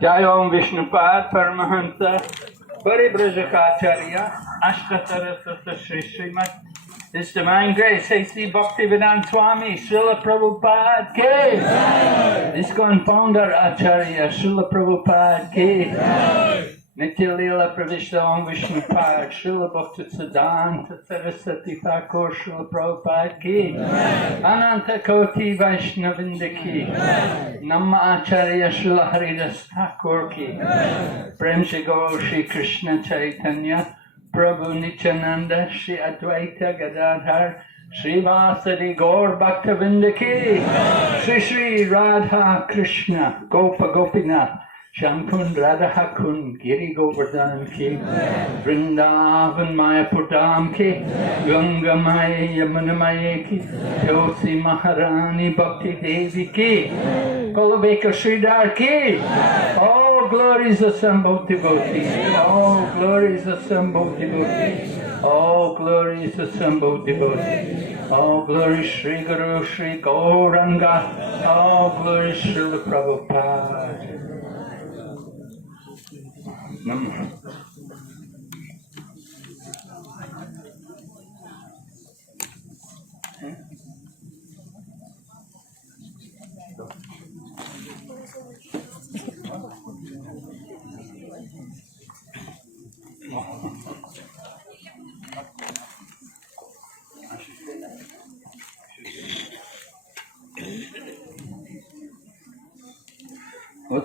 Jai Om Vishnupad Paramahansa Paribrajacharya Ashtatarasasa Sri Srimad His Divine Grace A.C. Bhaktivedanta Swami Srila Prabhupada Ki ISKCON Founder Acharya Srila Prabhupada Ki Nitya Leela Pravishta Om Vishnupad Srila Bhakti Siddhanta Saraswati Thakur Srila Prabhupada Ki Ananta Koti Vaishnavinda Ki Namma Acharya Srila Haridas Thakur Ki Prem Shri Gaur Shri Krishna Chaitanya Prabhu Nityananda Shri Advaita Gadadhar Shri Vasadi Gaur Bhaktavinda Ki Shri Shri Radha Krishna Gopa Gopinath Shankund Radha Kund Giri Govardhan Ki Vrindavan Mayapur Dham Ki Ganga Maya Yamuna Maya Ki Tulsi Maharani Bhakti Devi Ki Kholavechi Shridhar Ki All glories assembled devotees All glories assembled devotees All glories assembled devotees All glories Shri Guru Shri Gauranga All glories Srila Prabhupada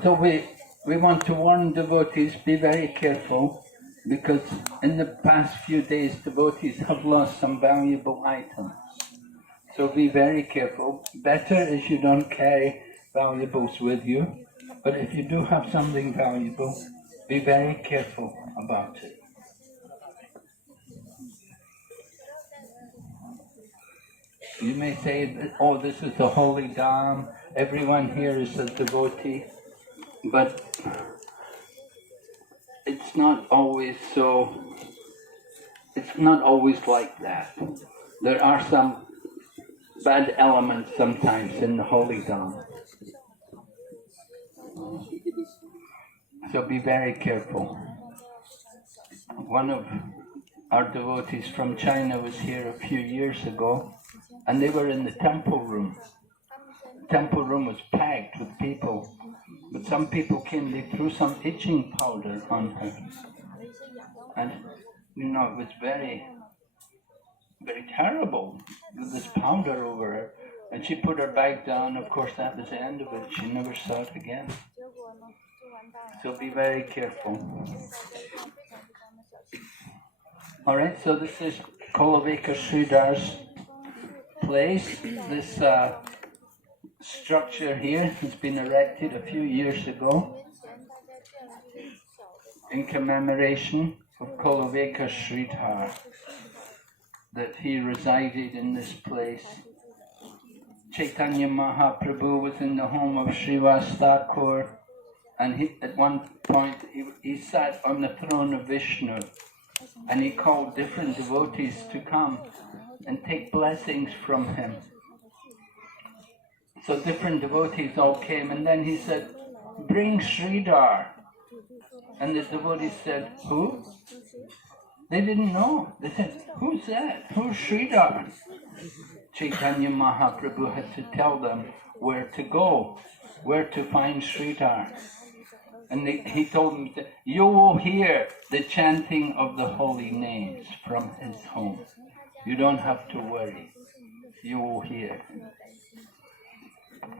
So we want to warn devotees, be very careful, because in the past few days devotees have lost some valuable items. So be very careful. Better is you don't carry valuables with you, but if you do have something valuable, be very careful about it. You may say, oh, this is the holy Dham, everyone here is a devotee, but it's not always so, it's not always like that. There are some bad elements sometimes in the holy Dham. So be very careful. One of our devotees from China was here a few years ago, and they were in the temple room. The temple room was packed with people, but some people came, they threw some itching powder on her. And, you know, it was very, very terrible with this powder over her. And she put her bag down, of course that was the end of it. She never saw it again. So be very careful. Alright, so this is Kholavechi Shridhar's place. This structure here has been erected a few years ago in commemoration of Kholavechi Shridhar, that he resided in this place. Chaitanya Mahaprabhu was in the home of Srivas Thakur, and at one point he sat on the throne of Vishnu, and he called different devotees to come and take blessings from him. So different devotees all came, and then he said, bring Shridhar. And the devotees said, who? They didn't know. They said, who's that? Who's Shridhar? Chaitanya Mahaprabhu had to tell them where to go, where to find Shridhar. And he told them that you will hear the chanting of the holy names from his home. You don't have to worry. You will hear.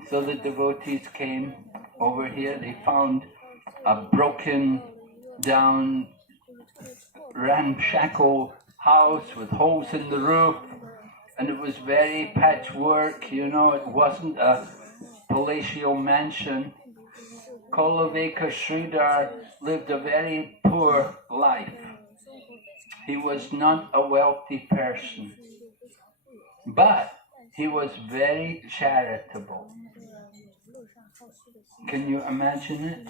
So the devotees came over here. They found a broken down, ramshackle house with holes in the roof. And it was very patchwork, you know, it wasn't a palatial mansion. Kholavechi Shridhar lived a very poor life. He was not a wealthy person, but he was very charitable. Can you imagine it?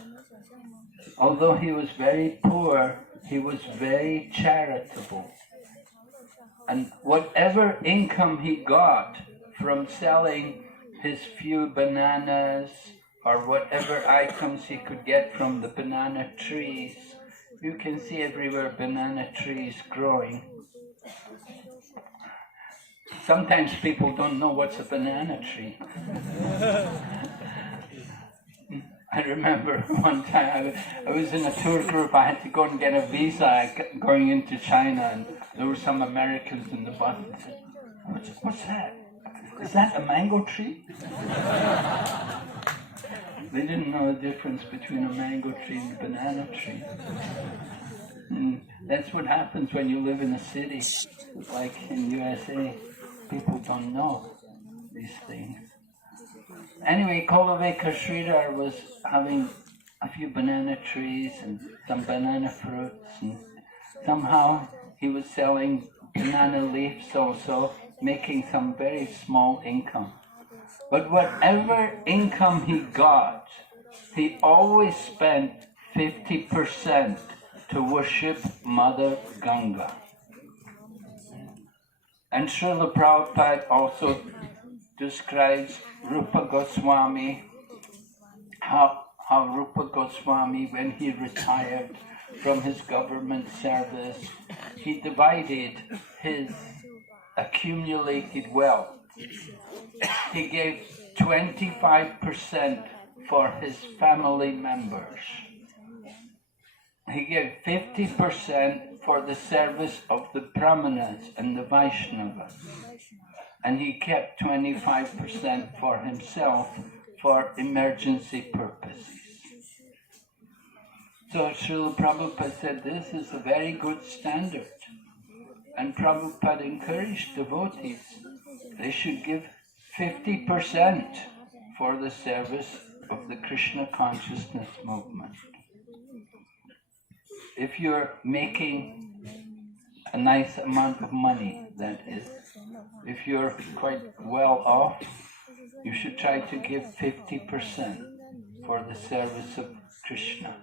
Although he was very poor, he was very charitable. And whatever income he got from selling his few bananas or whatever items he could get from the banana trees. You can see everywhere banana trees growing. Sometimes people don't know what's a banana tree. I remember one time I was in a tour group. I had to go and get a visa going into China, and there were some Americans in the bus and said, "What's that? Is that a mango tree?" They didn't know the difference between a mango tree and a banana tree. And that's what happens when you live in a city, like in USA. People don't know these things. Anyway, Kholavechi Shridhar was having a few banana trees and some banana fruits, and somehow he was selling banana leaves also, making some very small income. But whatever income he got, he always spent 50% to worship Mother Ganga. And Srila Prabhupada also describes Rupa Goswami, how Rupa Goswami, when he retired from his government service, he divided his accumulated wealth. He gave 25% for his family members. He gave 50% for the service of the Brahmanas and the Vaishnavas. And he kept 25% for himself for emergency purposes. So Srila Prabhupada said this is a very good standard. And Prabhupada encouraged devotees, they should give 50% for the service of the Krishna consciousness movement. If you're making a nice amount of money, that is, if you're quite well off, you should try to give 50% for the service of Krishna.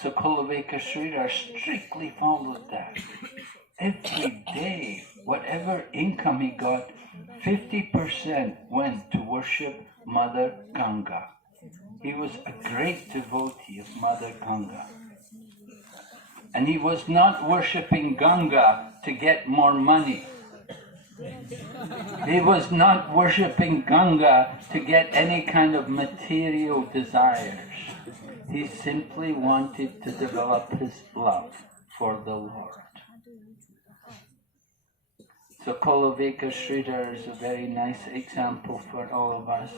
So Kholavechi Shridhar strictly followed that. Every day, whatever income he got, 50% went to worship Mother Ganga. He was a great devotee of Mother Ganga. And he was not worshipping Ganga to get more money. He was not worshipping Ganga to get any kind of material desires. He simply wanted to develop his love for the Lord. So Kholavechi Shridhar is a very nice example for all of us.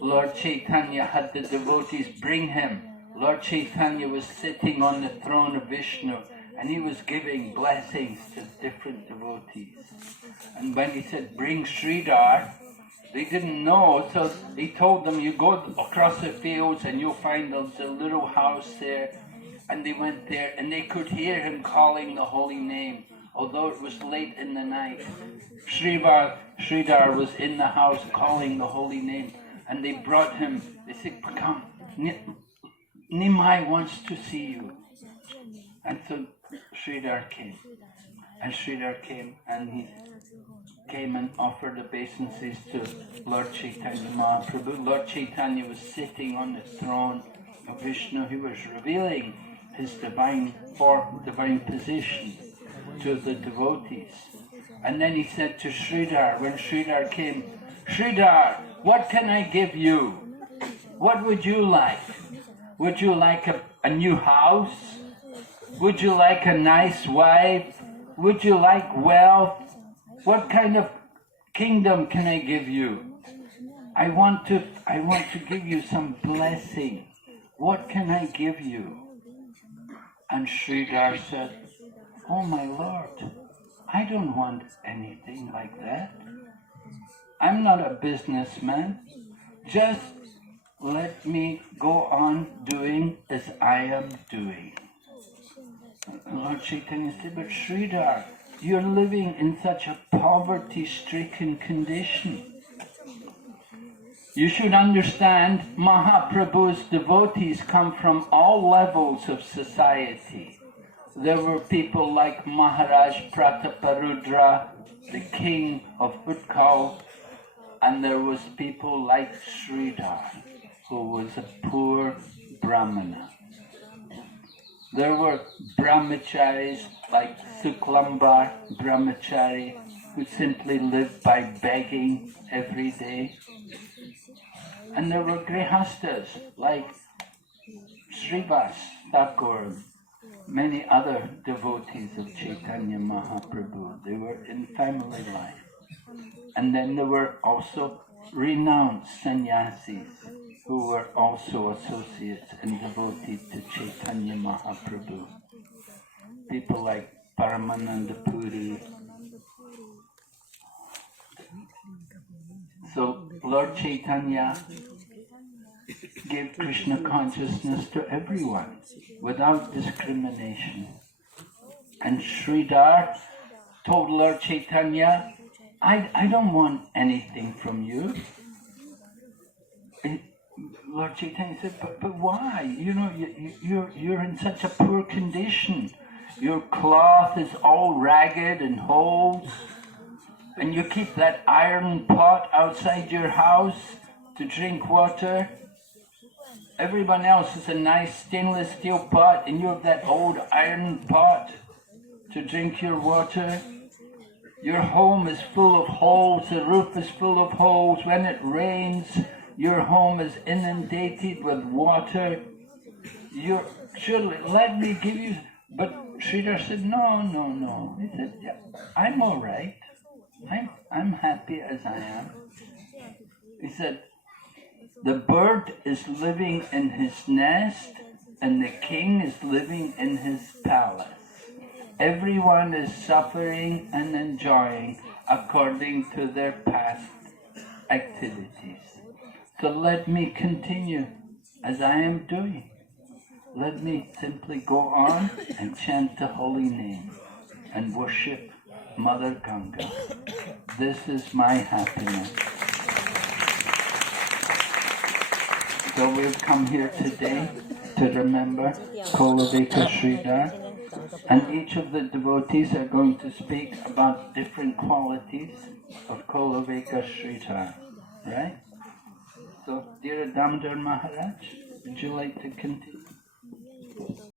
Lord Chaitanya had the devotees bring him. Lord Chaitanya was sitting on the throne of Vishnu, and he was giving blessings to different devotees. And when he said, "Bring Shridhar," they didn't know, so he told them, "You go across the fields and you'll find there's a little house there." And they went there, and they could hear him calling the holy name. Although it was late in the night, Shridhar was in the house calling the holy name. And they brought him, they said, "Come, Nimai wants to see you." And so Shridhar came. And Shridhar came, and he came and offered obeisances to Lord Chaitanya Mahaprabhu. Lord Chaitanya was sitting on the throne of Vishnu. He was revealing his divine form, divine position to the devotees. And then he said to Shridhar, when Shridhar came, "Shridhar, what can I give you? What would you like? Would you like a new house? Would you like a nice wife? Would you like wealth? What kind of kingdom can I give you? I want to give you some blessing. What can I give you?" And Shridhar said, "Oh my Lord, I don't want anything like that. I'm not a businessman. Just let me go on doing as I am doing." Lord Chaitanya said, "But Shridhar, you're living in such a poverty-stricken condition. You should understand, Mahaprabhu's devotees come from all levels of society. There were people like Maharaj Prataparudra, the king of Utkal, And there was people like Shridhar, who was a poor brahmana. There were brahmacharis like Suklambar brahmachari, who simply lived by begging every day. And there were grihastas like Srivas Thakur, many other devotees of Chaitanya Mahaprabhu. They were in family life. And then there were also renounced sannyasis who were also associates and devotees to Chaitanya Mahaprabhu. People like Paramananda Puri. So Lord Chaitanya gave Krishna consciousness to everyone without discrimination. And Shridhar told Lord Chaitanya, I don't want anything from you. And Lord Chaitanya said, but why? You know, you're in such a poor condition. Your cloth is all ragged and holes, and you keep that iron pot outside your house to drink water. Everyone else has a nice stainless steel pot, and you have that old iron pot to drink your water. Your home is full of holes, the roof is full of holes. When it rains, your home is inundated with water. Surely, let me give you... But Sridhar said, no. He said, yeah, I'm all right. I'm happy as I am. He said, the bird is living in his nest and the king is living in his palace. Everyone is suffering and enjoying according to their past activities. So let me continue as I am doing. Let me simply go on and chant the holy name and worship Mother Ganga. This is my happiness. So we've come here today to remember Kholavechi Shridhar, and each of the devotees are going to speak about different qualities of Kholavechi Shridhar, right? So, dear Damodar Maharaj, would you like to continue?